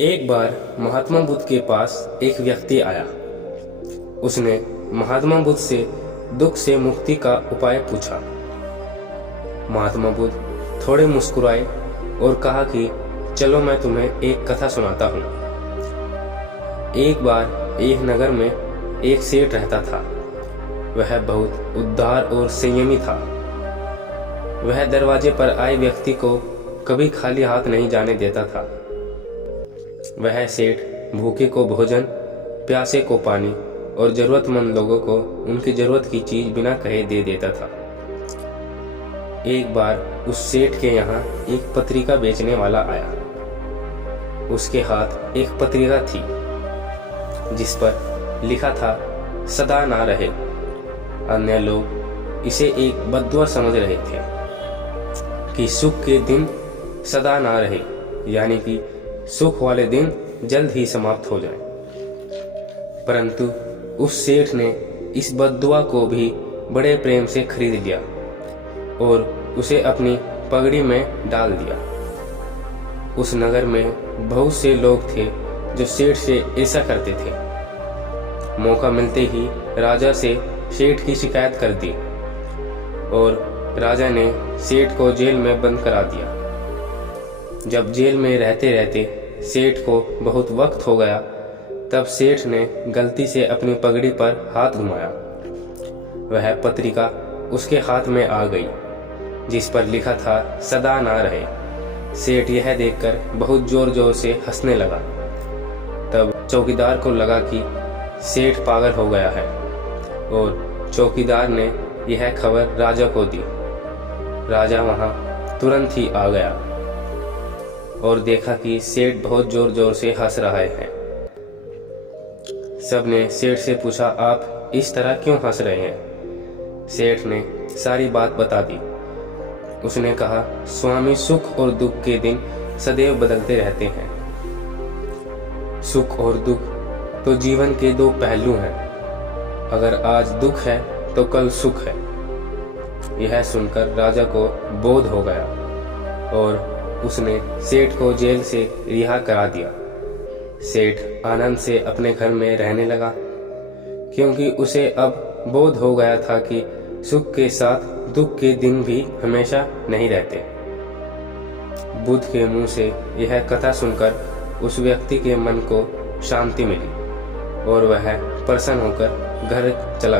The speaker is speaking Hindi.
एक बार महात्मा बुद्ध के पास एक व्यक्ति आया। उसने महात्मा बुद्ध से दुख से मुक्ति का उपाय पूछा। महात्मा बुद्ध थोड़े मुस्कुराए और कहा कि चलो मैं तुम्हें एक कथा सुनाता हूँ। एक बार एक नगर में एक सेठ रहता था। वह बहुत उदार और संयमी था। वह दरवाजे पर आए व्यक्ति को कभी खाली हाथ नहीं जाने देता था। वह सेठ भूखे को भोजन, प्यासे को पानी और जरूरतमंद लोगों को उनकी जरूरत की चीज बिना कहे दे देता था। एक बार उस सेठ के यहाँ एक पत्रिका बेचने वाला आया। उसके हाथ एक पत्रिका थी जिस पर लिखा था सदा ना रहे। अन्य लोग इसे एक बद्दुआ समझ रहे थे कि सुख के दिन सदा ना रहे, यानी कि सुख वाले दिन जल्द ही समाप्त हो जाए। परंतु उस सेठ ने इस बद्दुआ को भी बड़े प्रेम से खरीद लिया और उसे अपनी पगड़ी में डाल दिया। उस नगर में बहुत से लोग थे जो सेठ से ऐसा करते थे। मौका मिलते ही राजा से सेठ की शिकायत कर दी और राजा ने सेठ को जेल में बंद करा दिया। जब जेल में रहते रहते सेठ को बहुत वक्त हो गया, तब सेठ ने गलती से अपनी पगड़ी पर हाथ घुमाया। वह पत्रिका उसके हाथ में आ गई जिस पर लिखा था सदा ना रहे। सेठ यह देखकर बहुत जोर जोर से हंसने लगा। तब चौकीदार को लगा कि सेठ पागल हो गया है और चौकीदार ने यह खबर राजा को दी। राजा वहां तुरंत ही आ गया और देखा कि सेठ बहुत जोर जोर से हंस रहा है। सबने सेठ से पूछा, आप इस तरह क्यों हंस रहे हैं? सेठ ने सारी बात बता दी। उसने कहा, स्वामी, सुख और दुख के दिन सदैव बदलते रहते हैं। सुख और दुख तो जीवन के दो पहलू हैं। अगर आज दुख है तो कल सुख है। यह सुनकर राजा को बोध हो गया और उसने सेठ को जेल से रिहा करा दिया। सेठ आनंद से अपने घर में रहने लगा, क्योंकि उसे अब बोध हो गया था कि सुख के साथ दुख के दिन भी हमेशा नहीं रहते। बुद्ध के मुंह से यह कथा सुनकर उस व्यक्ति के मन को शांति मिली और वह प्रसन्न होकर घर चला